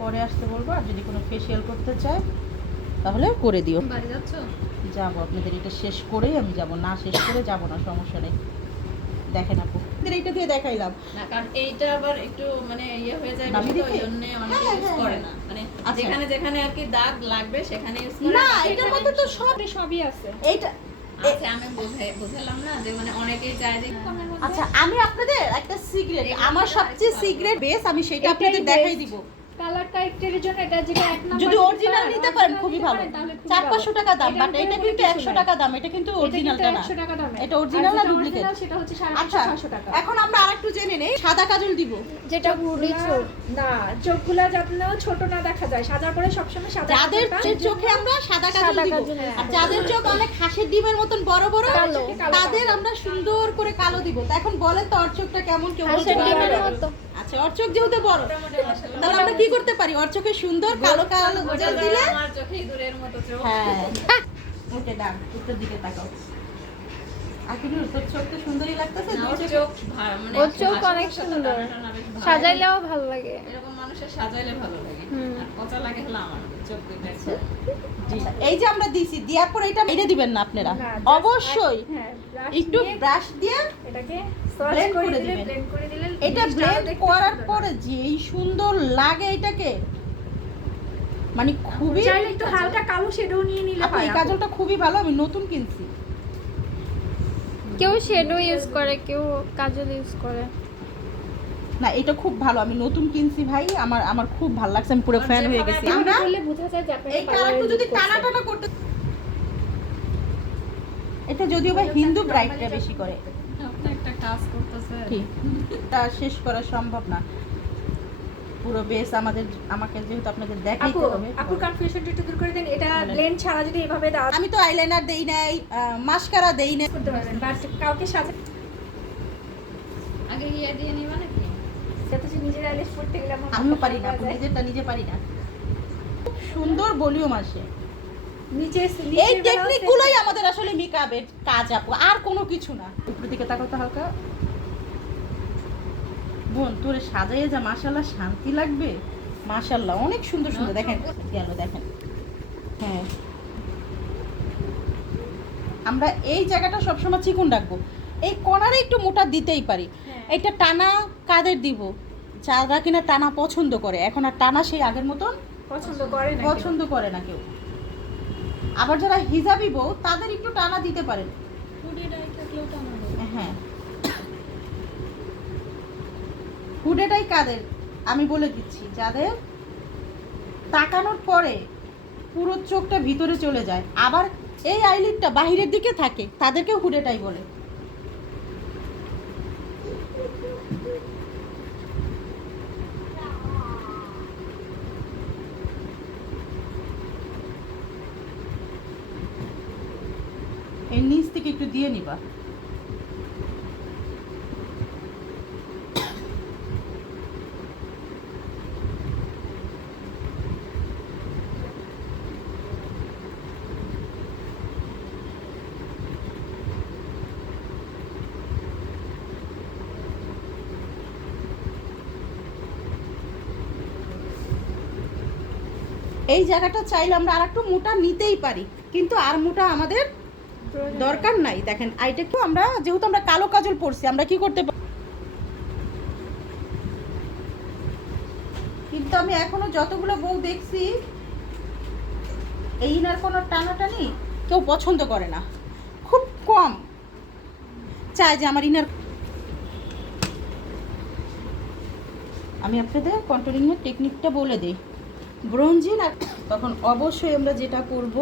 পরে আসতে বলবো, আর যদি কোনো ফেসিয়াল করতে চায় তাহলে করে দিও। বাড়ি যাচ্ছ? যাবো, আপনাদের এটা শেষ করেই আমি যাব, না শেষ করে যাব না, সমস্যা নেই। দেখেন আপু, এইটা দিয়ে দেখাইলাম না, কারণ এইটা আবার একটু মানে ইয়ে হয়ে যায় দামি বেশি, তো দেখে? ওই জন্য অনেকে হ্যাঁ, ইউজ হ্যাঁ, করে হ্যাঁ। না, মানে আচ্ছা। যেখানে যেখানে আর কি দাগ লাগবে সেখানে ইউজ করে। না, বাকি এটার এখানে মধ্যে তো সব সবই আছে। এইটা আচ্ছা, আমি বুঝালাম না যে মানে অনেকেই চায় যে কমের মধ্যে। আচ্ছা, আমি আপনাদের একটা সিক্রেট, এগুলো আমার তো সবচেয়ে আরেকটু সিক্রেট বেস, আমি সেটা এটাই আপনাদের best। দেখাই দিব। কালার কারেক্টারের জন্য এটা যেটা এক নাম্বার, যদি অরিজিনাল নিতে পারেন খুবই ভালো, 400-500 টাকা দাম, বাট এটা কিন্তু 100 টাকা দাম, এটা কিন্তু অরিজিনালটা না, 100 টাকা দাম। এটা অরিজিনাল না ডুপ্লিকেট। সেটা হচ্ছে আচ্ছা, 550-600 টাকা। এখন আমরা আরেকটু জেনে নেই, সাদা কাজল দিব যেটা ঘুরি চোখ না, চোখগুলা যাতে ছোট না দেখা যায়, সাজার পরে সবসময় সাদা। যাদের চোখে আমরা সাদা কাজল দিব, আর যাদের চোখ অনেক হাঁসের ডিমের মতন বড় বড় কালো, তাদের আমরা সুন্দর করে কালো দিব। তো এখন বলেন তো ওর চোখটা কেমন, কেউ বলতে পারবে? আচ্ছা, ওর চোখ যেহেতু বড়, তাহলে আমরা কি করতে পারি, ওর চোখে সুন্দর কালো কালো বোঝা কাজল যায় দিলে। আমার চোখে ইঁদুরের মতো চোখ। হ্যাঁ, ওকে ডান, উত্তর দিকে তাকাও। আর কি তোর চোখ তো সুন্দরই লাগতেছে, না, দুই ওর চোখে। চোখ মানে ওর চোখ আশেপাশে অনেক সাদা সুন্দর, টানা বেশ ভালো। সাজাইলেও ভালো লাগে। এরকম মানুষের সাজাইলে ভালো লাগে, আর পচা লাগে হলো আমার চোখ দুইটা। জি, এই যে আমরা দিছি, দেওয়ার পর এটা মেরে দিবেন না আপনারা, না, অবশ্যই হ্যাঁ, একটু ব্রাশ দিয়ে এটাকে blend করে করে দিলে, দিবেন। ব্লেন্ড করে দিলে এটা জিনিসটা আরো ব্লেন্ড দেখতে করার সুন্দর পরে হয়। যেই সুন্দর লাগে এটাকে, মানে খুবই। চাইলে একটু হালকা কালো শেডও নিয়ে নিলে আপু, হয়। এই কাজলটা খুবই ভালো, আমি নতুন কিনছি। কেউ শ্যাডো ইউজ করে, কেউ কাজল ইউজ করে। না, এটা খুব ভালো, আমি নতুন কিনছি ভাই, আমার আমার খুব ভালো লাগছে, আমি পুরো ফ্যান হয়ে গেছি। আমরা বললে বোঝা যায় যে আপনারা এই কালারটা যদি টানা টানা করতে, এটা যদিও বা হিন্দু ব্রাইডটা বেশি করে, আপনি একটা কাজ করতেছে, ঠিক, তা শেষ করা সম্ভব না পুরো বেস আমাকে যেহেতু আপনাদের দেখাইতে হবে। আপুর কনফিউশনটা একটু দূর করে দেন। এটা বলেন। ব্লেন্ড ছাড়া যদি এভাবে দাও আমি তো আইলাইনার দেই নাই, মাস্কারা দেই নাই। করতে পারবেন, বাট কাউকে সাজা আগে ইয়ে দিয়ে নিবা নাকি? যাতে সে নিজের আইলেশ পড়তে গেলে আমার আমিও মাথা পারি না, খারাপ হয়ে যায়। নিজেরটা নিজে পারি না। খুব সুন্দর ভলিউম আসে। নিচে এই টেকনিকগুলোই আমাদের আসলে মেকআপের কাজ আপু, আর কোনো কিছু না। উপরের দিকে তাকাও তো হালকা। বোন, তোরে সাজাইয়ে যা মাশাআল্লাহ শান্তি লাগবে, মাশাআল্লাহ অনেক সুন্দর সুন্দর। দেখেন গেল, দেখেন। হ্যাঁ, আমরা এই জায়গাটা সবসময় চিকন রাখবো, এই কর্নারে একটু মোটা দিতেই পারি। এটা টানা কাদের দিব, যারা কিনা টানা পছন্দ করে, এখন আর টানা সেই আগের মতন পছন্দ করে না পছন্দ করে না কেউ। আবার যারা হিজাবি বউ, তাদের একটু টানা দিতে পারেন। হ্যাঁ, হুডেটাই কাদের আমি বলে দিচ্ছি, যাদের তাকানোর পরে পুরো চোখটা ভিতরে চলে যায়, আবার এই আইলিডটা বাহিরের দিকে থাকে, তাদেরকে হুডেটাই বলে। এর নিচ থেকে একটু দিয়ে নিবা। এই জায়গাটা চাইলে আমরা আর একটু মোটা নিতেই পারি, কিন্তু আর মোটা আমাদের দরকার নাই। দেখেন আইটা কি, আমরা যেহেতু আমরা কালো কাজল পরছি, আমরা কি করতে পারি, কিন্তু আমি এখনো যতগুলো বউ দেখছি এই ইনার কোনো টানাটানি কেউ পছন্দ করে না, খুব কম চায় যে আমার ইনার। আমি আপনাদের কন্ট্রোলিংয়ের টেকনিকটা বলে দিই। ব্রোঞ্জিং আর তখন অবশ্যই আমরা যেটা করব,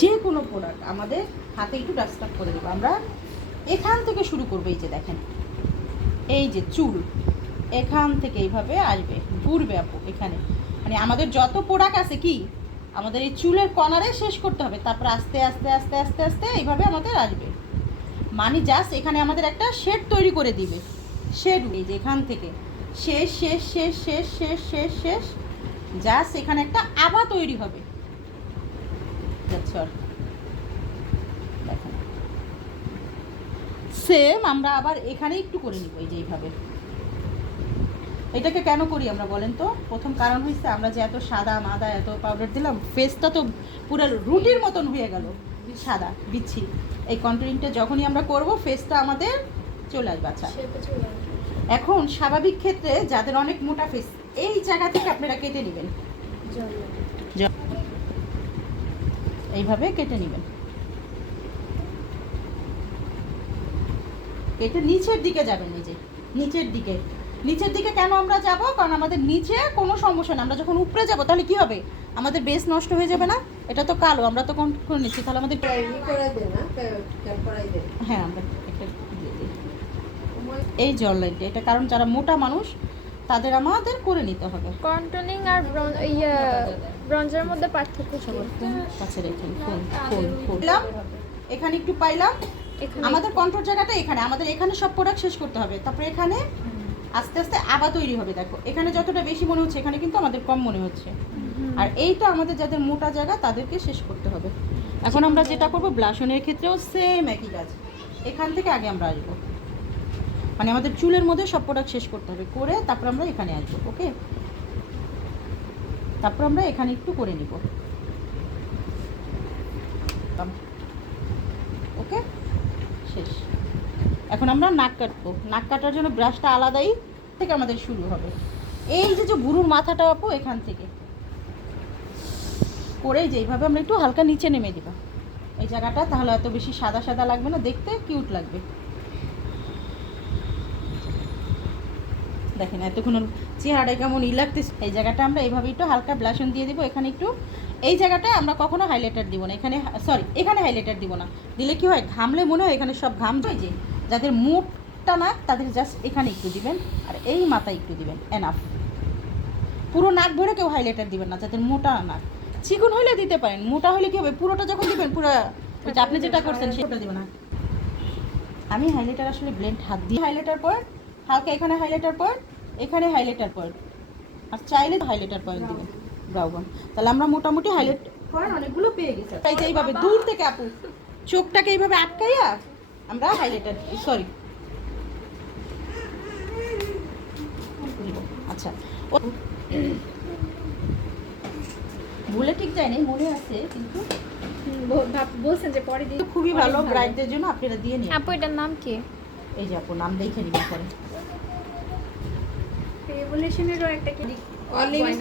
যে কোনো প্রোডাক্ট আমাদের হাতে একটু ডাস্টাপ করে দেবো। আমরা এখান থেকে শুরু করবো, এই যে দেখেন, এই যে চুল এখান থেকে এইভাবে আসবে, ঘুরবে আপু এখানে, মানে আমাদের যত প্রোডাক্ট আছে কি আমাদের এই চুলের কর্নারে শেষ করতে হবে, তারপর আস্তে আস্তে আস্তে আস্তে আস্তে এইভাবে আমাদের আসবে, মানে জাস্ট এখানে আমাদের একটা শেড তৈরি করে দিবে। শেড এই যে এখান থেকে শেষ শেষ শেষ শেষ শেষ শেষ শেষ, জাস্ট এখানে একটা আভা তৈরি হবে। দেখেন সেম আমরা আবার এখানে একটু করে নিব, এই যে এইভাবে এটাকে কেন করি আমরা বলেন তো? প্রথম কারণ হচ্ছে আমরা যে এত সাদা মাদা এত পাউডার দিলাম, ফেসটা তো পুরো রুটির মতন হয়ে গেল, সাদা বিচ্ছিরি। এই কন্ট্রোলিংটা যখনই আমরা করব ফেসটা আমাদের চলে আসবে। আচ্ছা, শেপে চলে আসবে। এখন স্বাভাবিক ক্ষেত্রে যাদের অনেক মোটা ফেস, এই জায়গা থেকে আপনারা কেটে নেবেন, এইভাবে কেটে নেবেন, কেটে নিচের দিকে যাবেন। নিচের দিকে, নিচের দিকে কেন আমরা যাব? কারণ আমাদের নিচে কোনো সমস্যা না। আমরা যখন উপরে যাব তাহলে কি হবে? আমাদের বেস নষ্ট হয়ে যাবে না? এটা তো কালো, আমরা তো কম করে নিচ্ছি, তাহলে আমাদের হ্যাঁ আমরা একটা দিয়ে দিই এই জল লাইনটা। এটা কারণ যারা মোটা মানুষ তাদের আমাদের করে নিতে হবে। কন্ট্রোলিং আর ব্রঞ্জের মধ্যে পার্থক্য কি? সবার ফোন কাছে রেখে ফোন এখানে একটু পাইলাম। এখানে আমাদের কন্ট্রোল জায়গাটা এখানে, আমাদের এখানে সব প্রোডাক্ট শেষ করতে হবে, তারপরে এখানে আস্তে আস্তে আবার তৈরি হবে। দেখো এখানে যতটা বেশি মনে হচ্ছে এখানে কিন্তু আমাদের কম মনে হচ্ছে। আর এইটা আমাদের যাদের মোটা জায়গা তাদেরকে শেষ করতে হবে। এখন আমরা যেটা করব, ব্লাশনের ক্ষেত্রেও সেম একই কাজ। এখান থেকে আগে আমরা আসবো, মানে আমাদের চুলের মধ্যে সব প্রোডাক্ট শেষ করতে হবে, করে তারপর আমরা এখানে আসবো। ওকে, তারপর আমরা এখানে একটু করে নিব। ওকে, শেষ। এখন আমরা নাক কাটবো। নাক কাটার জন্য ব্রাশটা আলাদাই থেকে আমাদের শুরু হবে। এই যে বুড়োর মাথাটা আপু এখান থেকে করে যেইভাবে আমরা একটু হালকা নিচে নেমে দিব এই জায়গাটা, তাহলে এত বেশি সাদা সাদা লাগবে না, দেখতে কিউট লাগবে। দেখেন এতক্ষণ চেহারাটা কেমন লাগতেছে। এই জায়গাটা আমরা এইভাবে একটু হালকা ব্লাশন দিয়ে দিব। এখানে একটু, এই জায়গাটায় আমরা কখনো হাইলাইটার দিব না, এখানে সরি এখানে হাইলাইটার দিব না। দিলে কি হয়, ঘামলে মনে হয় এখানে সব ঘাম যায়। যে যাদের মোটা নাক তাদের জাস্ট এখানে একটু দিবেন, আর এই মাথায় একটু দিবেন, এনাফ। পুরো নাক ভরে কেউ হাইলাইটার দিবেন না। যাদের মোটা নাক, চিকন হলে দিতে পারেন, মোটা হলে কি হবে, পুরোটা যখন দিবেন পুরো আপনি যেটা করছেন সেটা দিবেন না। আমি হাইলাইটার আসলে ব্লেন্ড হাত দিয়ে হাইলাইটার পয়েন্ট, হালকা এখানে হাইলাইটার পয়েন্ট, এখানে হাইলাইটার পয়েন্ট, আর চাইলে হাইলাইটার পয়েন্ট দিবেন ব্রাউন। তাহলে আমরা মোটামুটি হাইলাইট পয়েন্ট অনেকগুলো পেয়ে গেছি। তাই যে এইভাবে দূর থেকে আপু চোখটাকে এইভাবে আটকাইয়া আমরা হাইলাইটার সরি আচ্ছা ভুলে ঠিক যায়নি, মনে আছে কিন্তু বলছেন যে পরে দিয়ে খুবই ভালো ব্রাইডদের জন্য আপনারা দিয়ে নিন। আপু এটার নাম কি? এই যে আপু নাম দেখে নিবেন পরে। রেভলিউশনেরও একটা কি লিপস্টিক